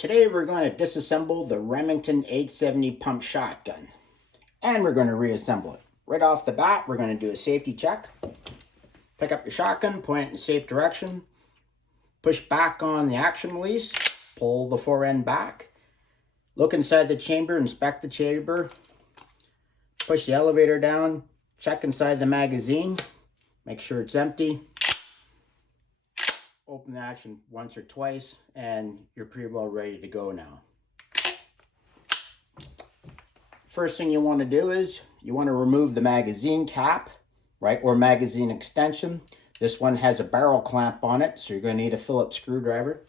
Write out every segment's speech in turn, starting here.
Today we're going to disassemble the Remington 870 pump shotgun, and we're going to reassemble it. Right off the bat, we're going to do a safety check. Pick up your shotgun, point it in a safe direction, push back on the action release, pull the fore end back, look inside the chamber, inspect the chamber, push the elevator down, check inside the magazine, make sure it's empty, open the action once or twice, and you're pretty well ready to go now. First thing you want to do is you want to remove the magazine cap, right, or magazine extension. This one has a barrel clamp on it, so you're going to need a Phillips screwdriver.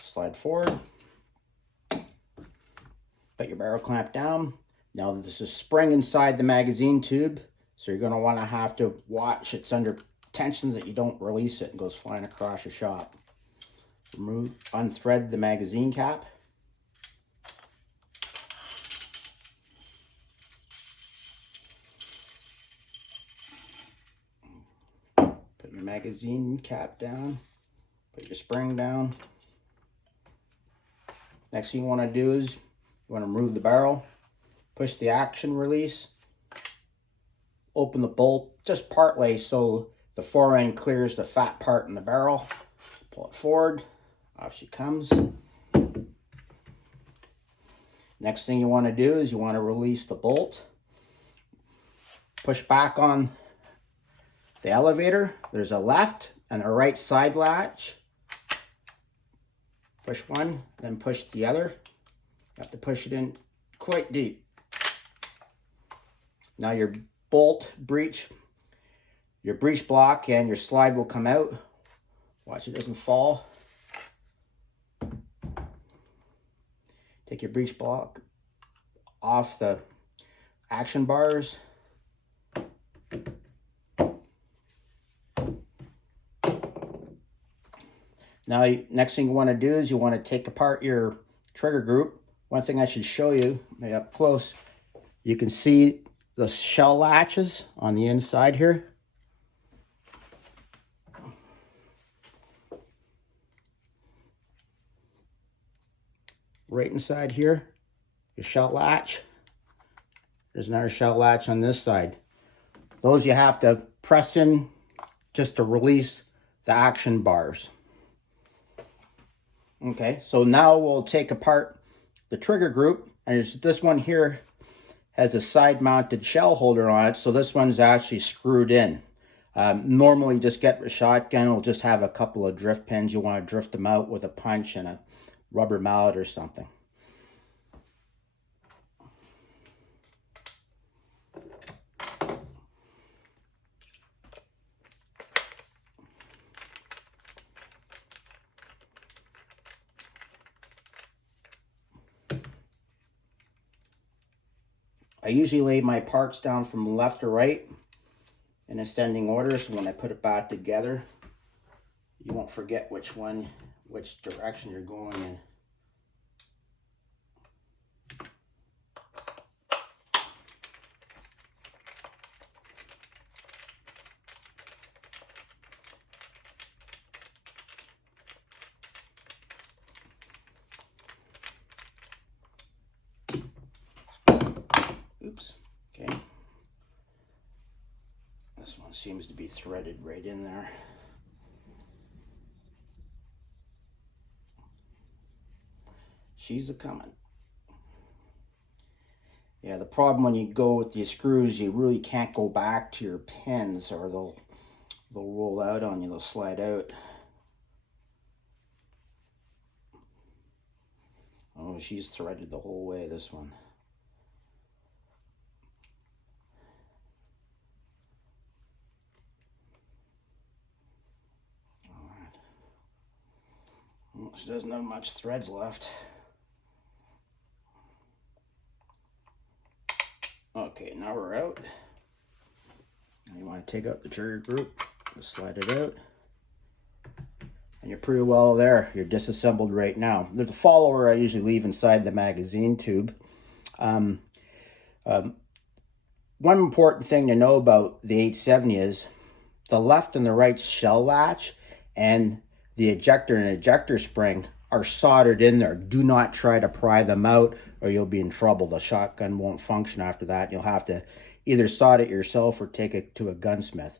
Slide forward, put your barrel clamp down. Now there's a spring inside the magazine tube, so you're going to want to have to watch it's under tension that you don't release it and goes flying across your shop. Unthread the magazine cap. Put your magazine cap down, put your spring down. Next thing you want to do is you want to remove the barrel, push the action release, open the bolt just partly so the fore end clears the fat part in the barrel. Pull it forward, off she comes. Next thing you want to do is you want to release the bolt. Push back on the elevator. There's a left and a right side latch. Push one, then push the other. You have to push it in quite deep. Now your bolt breech, your breech block and your slide will come out. Watch it doesn't fall. Take your breech block off the action bars. Now, next thing you want to do is you want to take apart your trigger group. One thing I should show you, maybe up close, you can see the shell latches on the inside here. Right inside here, your shell latch. There's another shell latch on this side. Those you have to press in just to release the action bars. Okay, so now we'll take apart the trigger group, and this one here has a side-mounted shell holder on it, so this one's actually screwed in. Normally, just get a shotgun, will just have a couple of drift pins. You want to drift them out with a punch and a rubber mallet or something. I usually lay my parts down from left to right in ascending order, so when I put it back together, you won't forget which direction you're going in. Oops, okay. This one seems to be threaded right in there. She's a-coming. Yeah, the problem when you go with these screws, you really can't go back to your pins or they'll roll out on you, they'll slide out. Oh, she's threaded the whole way, this one. She doesn't have much threads left. Okay, now we're out. Now you want to take out the trigger group, just slide it out. And you're pretty well there. You're disassembled right now. There's a follower I usually leave inside the magazine tube. One important thing to know about the 870 is the left and the right shell latch and the ejector and ejector spring are soldered in there. Do not try to pry them out or you'll be in trouble. The shotgun won't function after that. You'll have to either solder it yourself or take it to a gunsmith.